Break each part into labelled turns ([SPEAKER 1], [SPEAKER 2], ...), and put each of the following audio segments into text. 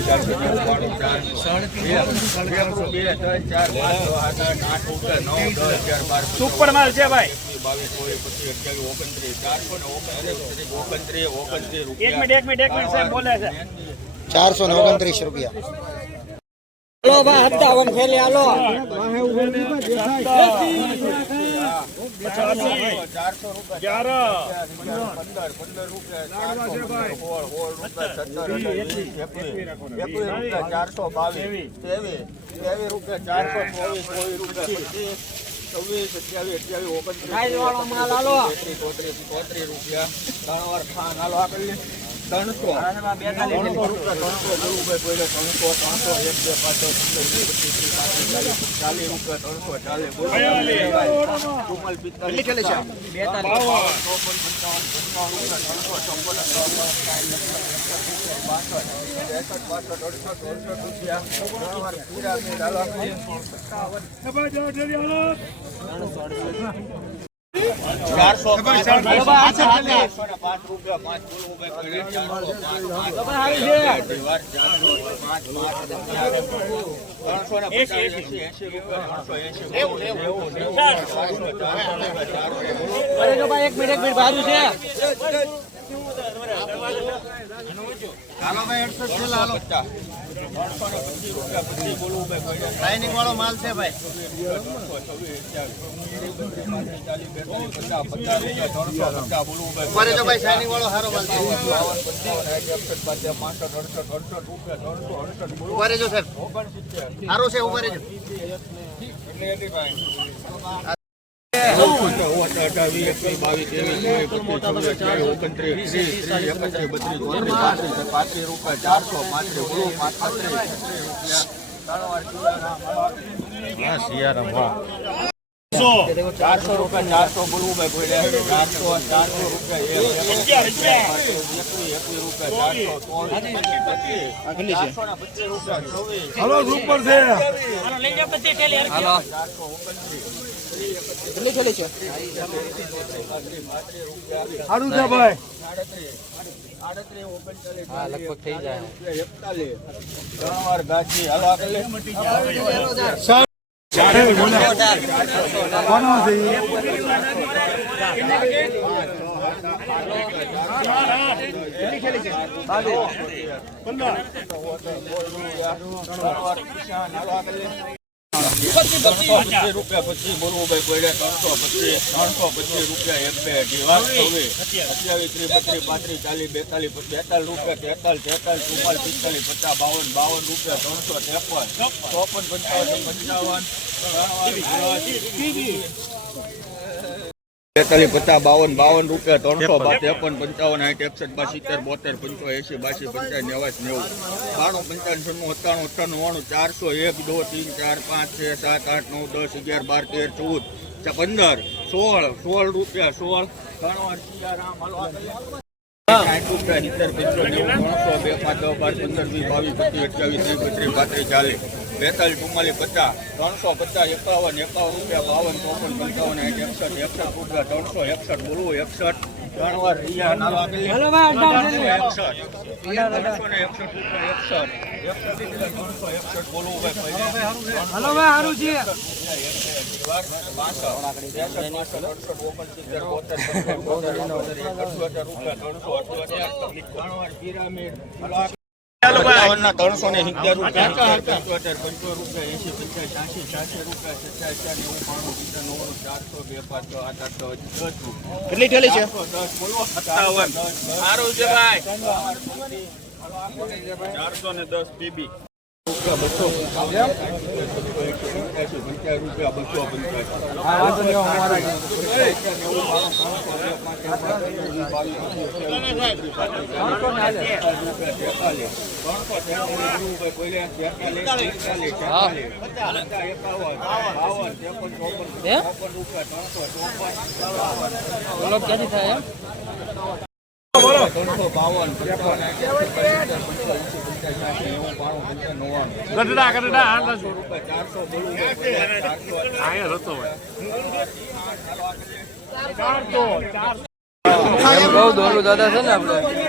[SPEAKER 1] ચારસો બાણું ચાર
[SPEAKER 2] સુપર માલ છે. ભાઈ
[SPEAKER 1] ચારસો ને ઓગણત્રીસ
[SPEAKER 3] રૂપિયા.
[SPEAKER 4] હાલો ભાઈ હતા ફેરી હાલો.
[SPEAKER 1] ચારસો બાવીસ ત્રેવીસ રૂપિયા. ચારસો ચોવીસ ચોવીસ રૂપિયા છવ્વીસ અઠ્યાવીસ અઠ્યાવીસ ઓગણત્રીસ ચોત્રીસ ચોત્રીસ રૂપિયા ત્રણ વાર ખાન હાલો આગળ ત્રણસો. રૂપિયા એક બે પચીસ ચાલીસ રૂપિયા ત્રણસો. ચાલીસ ચુમ્માલ પિસ્તાલીસ બેતાલીસ ચોપન રૂપિયા ત્રણસો રૂપિયા ચારસો પાંચ રૂપિયા પાંચ ત્રણસો ને એસી એસી
[SPEAKER 4] એક મિનિટ બાજુ છે.
[SPEAKER 3] હાલો ભાઈ અડસઠ છેલ્લા હાલો લાઇનિંગ વાળો માલ છે ભાઈ ઊભા રહેજો ભાઈ શાઇનિંગ વાળો સારો માલ છે ઊભા રહેજો, સાહેબ. સારો છે, ઊભા રહેજો.
[SPEAKER 1] ચારસો રૂપિયા ચારસો બોલવું ભાઈ કોઈ ચારસો ચારસો રૂપિયા એકવીસ રૂપિયા ચારસો ચોવીસ ચારસો ના પચીસ રૂપિયા ચોવીસ.
[SPEAKER 2] હલો સુપર છે.
[SPEAKER 1] ચારસો ઓગણત્રીસ.
[SPEAKER 4] કેટલી થેલી છે
[SPEAKER 2] સારું છે ભાઈ
[SPEAKER 4] હા લગભગ થઈ જાય.
[SPEAKER 2] કોનો છે ઈ?
[SPEAKER 1] પચીસ રૂપિયા પચીસ બોલવું ભાઈ કોઈ ત્રણસો પચીસ ત્રણસો પચીસ રૂપિયા એક બે અઢી ચોવીસ અઠ્યાવીસ ત્રીસ બત્રીસ પાંત્રીસ ચાલીસ બેતાલીસ બેતાલીસ રૂપિયા તેતાલીસ તેતાલીસ ચુમ્માલીસ પિસ્તાલીસ પચાસ બાવન બાવન રૂપિયા ત્રણસો ત્રેપન ચોપન પંચાવન પંચાવન બેતાલીસ પચાસ બાવન બાવન રૂપિયા ત્રણસો ત્રેપન પંચાવન આઠ એકસઠ બા સિત્તેર બોતેર પંચો એસી બાસી પંચાવન નેવાસ નેવું. બાણું પંચાવન છન્નું સત્તાણું અઠ્ઠાણું નવ્વાણું ચારસો એક દો ત્રણ ચાર પાંચ છ સાત આઠ નવ દસ અગિયાર બાર તેર ચૌદ પંદર સોળ સોળ રૂપિયા સોળ. ત્રણ વાર બે પાંચ દસ બાર પંદર વીસ બાવીસ પચીસ અઠ્યાવીસ ત્રીસ બત્રીસ પાંત્રીસ ચાલીસ. બેતાલીસ ચુમ્માલીસ પચાસ ત્રણસો પચાસ એકાવન એકાવન રૂપિયા બાવન ચોપન પંચાવન સાઠ એકસઠ એકસઠ રૂપિયા ત્રણસો એકસઠ બોલવું એકસઠ ત્રણ વાર ત્રણસો એકસઠ રૂપિયા એકસઠ રૂપિયા ત્રણસો ને સિત્તેર રૂપિયા પંચોતેર પંચો રૂપિયા એસી પંચાસ છ્યાસી છ્યાસી રૂપિયા સત્યાસી ચાર નેવું નવ્વાણું ચારસો બે પાંચ છ આઠ દસ
[SPEAKER 3] કેટલી થેલી છે
[SPEAKER 1] દસ બોલો સત્તાવન સારું છે ભાઈ ચારસો ને દસ ટીબી રૂપિયા બસો રૂપિયા બસો
[SPEAKER 4] થાય એમ?
[SPEAKER 1] ત્રણસો બાવન ત્રેપન નવ્વાણું
[SPEAKER 2] ગઢડા ગઢડા હાલ છો
[SPEAKER 1] ચારસો. બોલવું ચારસો.
[SPEAKER 2] અહીંયા હતો
[SPEAKER 4] એમ કહું દોલું દાદા છે ને આપણે.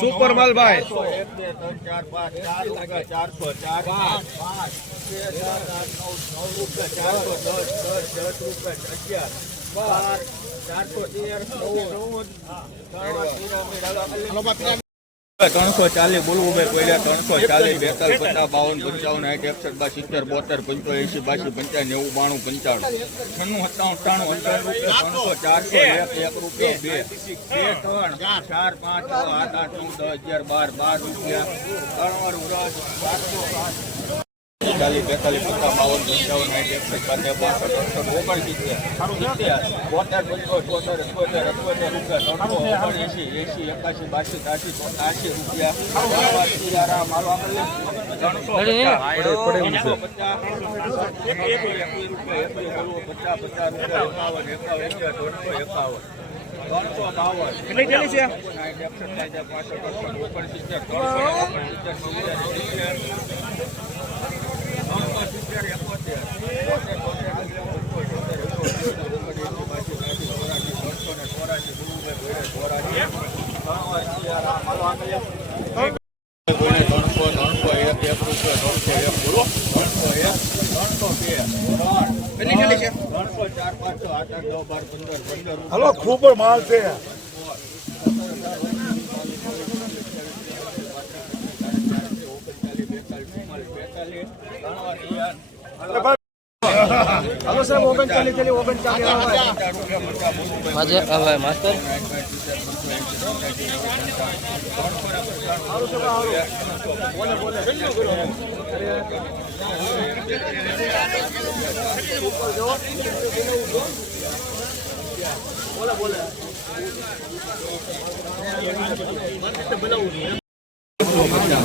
[SPEAKER 4] સુપર માલ
[SPEAKER 1] ભાઈ. ચારસો ચાર પાંચ ચારસો દસ દસ દસ રૂપિયા અગિયાર ત્રણસો ચાલીસ બોલવું ભાઈ પહેલા ત્રણસો ચાલીસ, બેતાલીસ, પચાસ, બાવન, પંચાવન, આઠ, એકસઠ બા સિત્તેર, બોતેર પંચો એસી બાસી, પંચાવન, નેવું, બાણું પંચાણું છન્નું સત્તાણું અઠાણું રૂપિયા, ત્રણસો ચારસો, એક એક રૂપિયા, બે. બે, ત્રણ, ચાર, પાંચ, છ આઠ આઠ, નવ, દસ, અગિયાર, બાર બાર રૂપિયા. ત્રણ વાર પાંચ ચાલીસ બેતાલીસ પચાસ બાવન પંચાવન સાઠ એકસઠ બાતેર બાસઠ અડસઠ ઓગણસિત્તેર સિત્તેર બોતેર પંચોતેર છોતેર અઠ્યોતેર અઠ્યોતેર રૂપિયા ત્રણસો ઓગણએંસી એંસી એકાસી બાસી ત્યાસી ચોત્યાસી રૂપિયા ત્રણસો
[SPEAKER 4] રેડી
[SPEAKER 1] પચાસ રૂપિયા એકાવન એકાવન કેટલી છે ત્રણસો સિત્તેર એકોતેર બોતેર બોતેર બોતેર બાસી બાસી ચોરાસી ત્રણસો ને ચોરાસી ગુરુભાઈ ભોયરે ચોરાસી કોઈને ત્રણસો ત્રણસો એક એક રૂપિયો ત્રણસો એક બોલો ત્રણસો એક ત્રણસો બે
[SPEAKER 2] હલો ખૂબ માલ છે હલો સાહેબ ઓગણચાલીસથી ઓગણચાલીસ
[SPEAKER 4] મજા હવે. માસ્તર?
[SPEAKER 5] બોલે બોલે. બોલે બોલે. બોલાવું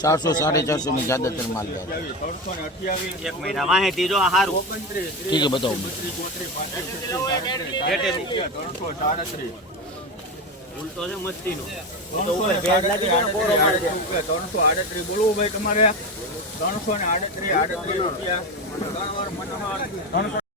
[SPEAKER 5] ચારસો સાડી
[SPEAKER 1] ચારસો ની
[SPEAKER 3] જાદાતર માલ જાય ત્રીજો
[SPEAKER 5] બતાવો.
[SPEAKER 1] ત્રીજો બતાવો
[SPEAKER 3] ઉલટો છે મસ્તીનો.
[SPEAKER 1] ત્રણસો આડત્રીસ બોલવું ભાઈ તમારે. ત્રણસો ને આડત્રીસ આડત્રીસ રૂપિયા. ત્રણ વાર મનોહર ત્રણસો